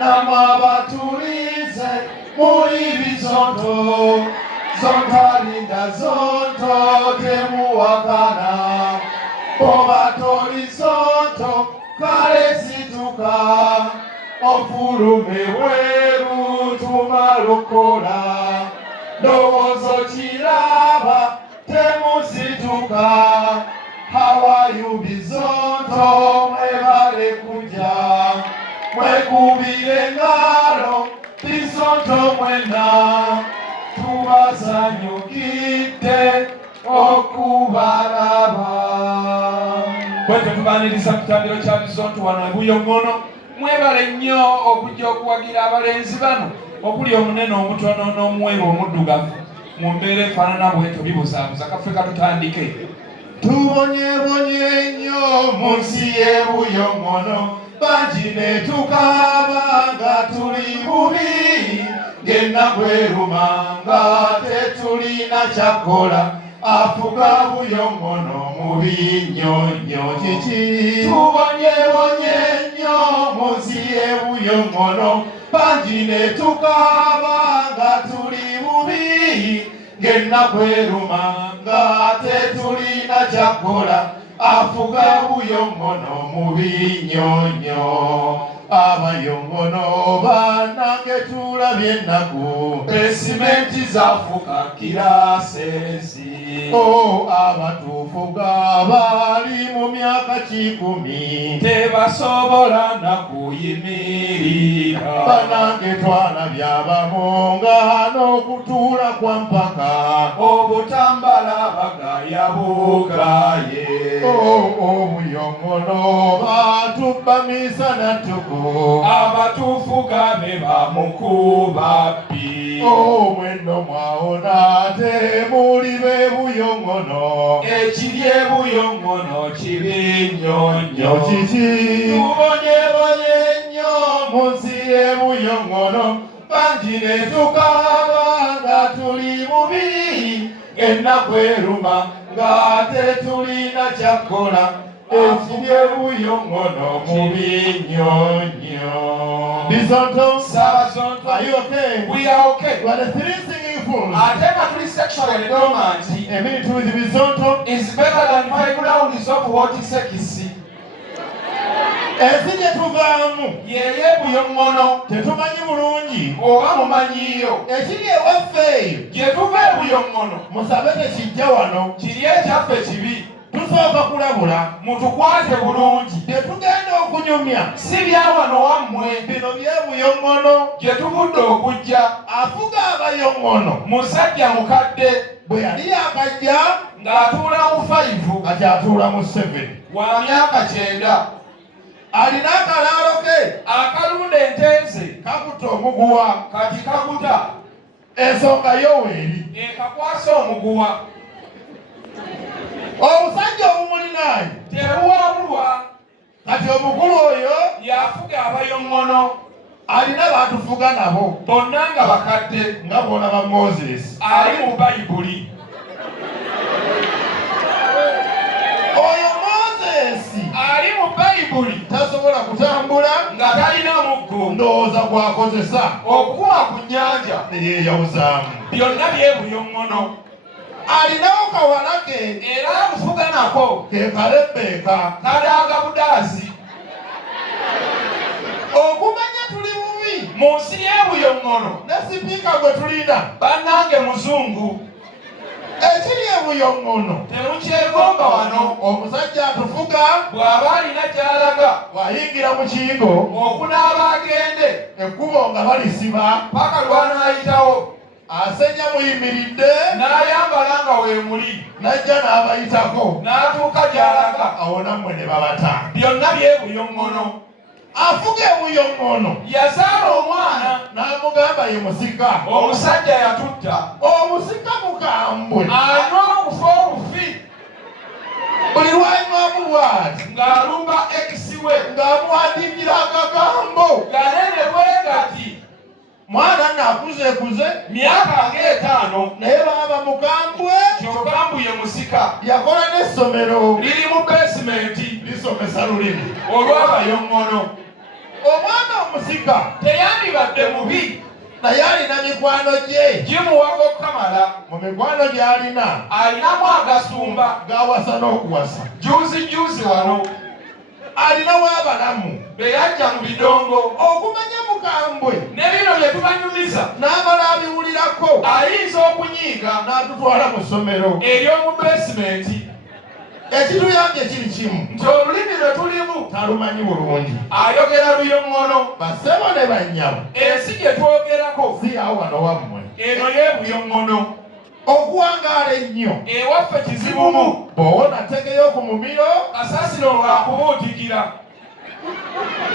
namwabatulize muri bizonto zontalinda zonto temuwakana obatoli zonto kale situka ofulume weru tumalukola ndowoozo kiraba temusituka hawayu bizonto mwebale kuja mwekubile ngalo bizonto mwena tubasanyukite okubalaba bwete tubaniriza kitambiro kya bizonto wano ebuyongono mwebale nnyo okujja okuwagira abalenzi bano okuli omunene omutono n'omuweru omuddugavu mu mbeera efaanana bweto bibuzaabuza kaffe katutandike tubonyebonye nnyo mu nsi y'ebuyongono bangi ne tukaaba nga tuli bubi ng'ennaku eruma nga tetulina kyakola afuga buyongono mubi nnyonnyo kiki tubonyebonye nnyo mu nsi y'ebuyongono bangi ne tukaaba nga tuli bubi ng'ennaku eruma nga tetulina kyakola afuga buyongono mubi nnyonnyo abayongono banange tulabye ennaku esimenti zafuka kirasensi abatuufuga bali mu myaka 10 tebasobola nakuyimirira banange twalabye abamu nga n'okutuula kwa mpaka obutambala bagaya bugaye obuyongono batubamisa natuku abatuufuga be bamukuba bbi mweno mwawona temuli b'ebuyongono ekiri ebuyongono kibi nnyonnyo kiki tubonyebonye nnyo mu nsi y'ebuyongono bangi ne tukaaba nga tuli bubi ennaku eruma nga tetulina kyakola ekiri ebuyongono mubi nnyonnyo Bizonto, Sabazonto, are you okay? We are okay. We are the three singing fools. Atema tuli sexually dormant. A minute with Bizonto is better than 5 rounds of what is sexy. Ezinye tuvaamu yeye buyongono tetumanyi bulungi oba mumanyiyo ekiri ewaffe gye tuva ebuyongono musabe tekijja wano kiri ekyaffe kibi tusooka kulabula mutukwate bulungi tetugenda okunyumya si bya wano wammwe bino byebuyongono gye tuvudde okujja afuga abayongono musajja mukadde bwe yali akajja ng'atuula mu 5 kati atuula mu 7 wa myaka 9 alina akalaalo ke akalunda entenze kakuta omuguwa kati kakuta ensonga yoweeri ekakwasa omuguwa omusajja omumulinaye tebuwabulwa kati omukulu oyo yafuga abayongono alina batufuga nabo bonna nga bakadde nga bw'olaba Moses ali mu Bayibuli oyo Moses ali mu Bayibuli tasobola kutambula nga talina muggo ndowooza gwakozesa okukuba ku nnyanja ne yeeyawuzaamu byonna byebuyongono alinawo kawalake era amufuga nako ke kalebbeeka kadaaga budaazi okumanya tuli bubi mu nsi y'ebuyongono ne sipiika gwe tulina bannange muzungu ekiri ebuyongono temukyegomba wano omusajja atufuga bw'aba alina ky'alaga bw'ayingira mu kiyigo okunaaba agende ekkubo nga balisiba paka lwanaayitawo asenya muyimiridde n'ayambala nga weemuli n'ajja n'abayitako n'atuuka gy'alaga awo nammwe ne babata byonna byebuyongono afuga ebuyongono yazaala omwana n'amugamba ye musika omusajja yatutta omusika mukambwe anywa okufa obufi buli lwanywamu bw'ati ng'alumba ekisiwe ng'amuwandiikira akagambo ganene bwegati mwana nakuze myaka ng'etaano naye baba mukambwe kyokambwe musika yakola n'essomero liri mu basementi lisomesa lulimi olw'abayongono omwana musika teyandibadde mubi naye alina mikwano gye gimuwaga okukamala. mu mikwano gy'alina alinamu agasumba gawasa n'okuwasa juuzi wano alinawo abalamu be yajja mu bidongo okumanya mukambwe ne bino bye tubanyumiza n'amala abiwulirako ayinza okunyiiga n'atutwala mu ssomero ery'omu besimenti. ekituyambye kiri kimu nti olulimi lwe tulimu talumanyi bulungi ayogera luyoŋŋono. basebo ne bannyabo ensi gye twogerako si awo wano wammwe eno y'ebuyoŋŋono okuwangaala ennyo ewaffe kizibumu bw'owona tegeyo ku mumiro kasasiro lwakubuutikira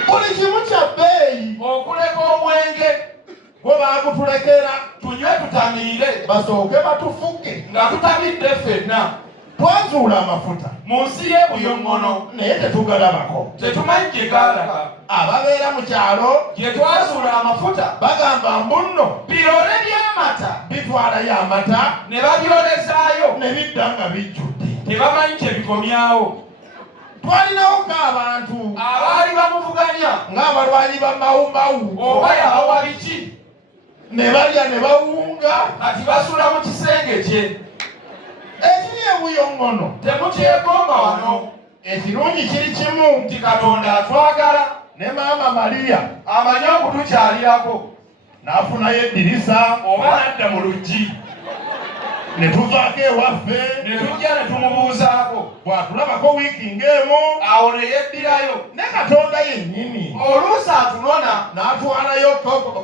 buli kimu kya bbeeyi okuleka omwenge bwe baagutulekera tunywe tutamiire basooke batufuge nga tutamidde ffenna. twazuula amafuta mu nsi y'ebuyoŋŋono naye tetugalabako tetumanyi gye gaalaga. ababeera mu kyalo gye twazuula amafuta bagamba mbuno birole by'amata bitwalayo amata ne babyolezaayo ne bidda nga bijjudde tebamanyi kye bikomyawo. twalinawo ng'abantu abaali bamuvuganya ng'abalwanyi ba mawumawu oba yabawa biki ne balya ne bawunga kati basula mu kisenge kye. ekiri ebuyoŋŋono temukyegomba wano ekirungi kiri kimu nti Katonda atwagala ne maama Mariya amanyi okutukyalirako n'afunayo eddirisa oba nadda mu luggi ne tuvaako ewaffe ne tujja ne tumubuuzaako bw'atulabako wiiki ng'emu awo ne yeddirayo. ne Katonda yennyini oluusi atunona n'atwalayo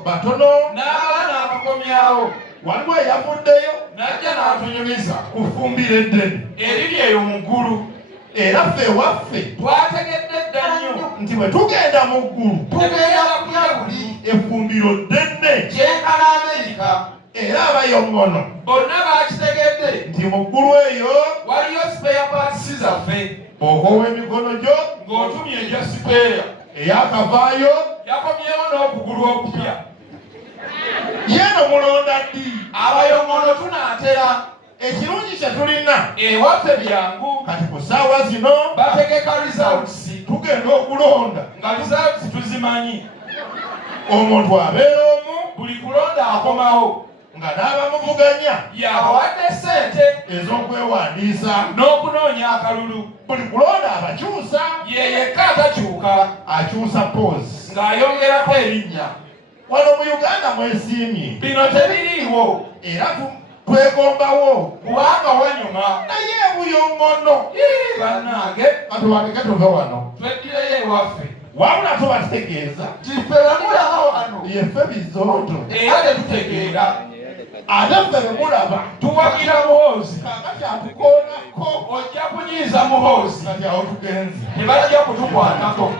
batono n'abala n'abakomyawo. waliwo eyavuddeyo najja n'atunyumiza kufumbira eddene eriri eyo mu ggulu. era ffe ewaffe twategedde dda nnyo nti bwe tugenda mu ggulu tugenda kulya buli effumbiro ddene kyenkana Amerika. era abayoŋŋono bonna baakitegedde nti mu ggulu eyo waliyo spare parts zaffe. okoowa emikono gyo ng'otumya egya sipeeya eyakavaayo yakomyewo n'okugulu okupya. yeeno mulonda ddi abayoŋŋono tunaatera ekirungi kye tulina ewaffe byangu kati ku ssaawa zino bategeka results tugenda okulonda nga results tuzimanyi. omuntu abeera omu buli kulonda akomawo nga n'abamuvuganya yabawadde ssente ez'okwewandiisa n'okunoonya akalulu. buli kulonda abakyusa ye yekka atakyuka akyusa poozi ng'ayongerako erinnya. wano mu Uganda mwesiimye bino tebiriiwo era twegombawo kubanga wanyuma naye ebuyoŋŋono bannange katubadeke tuve wano tweddireyo ewaffe wabula tubategeeza kife bemulaba wano yeffe bizooto era tetutegeera ate ffe bemulaba tuwagira muhoozi kakati atukoonako ojja kunyiiza muhoozi kati awo tugenze tebajja kutukwatako.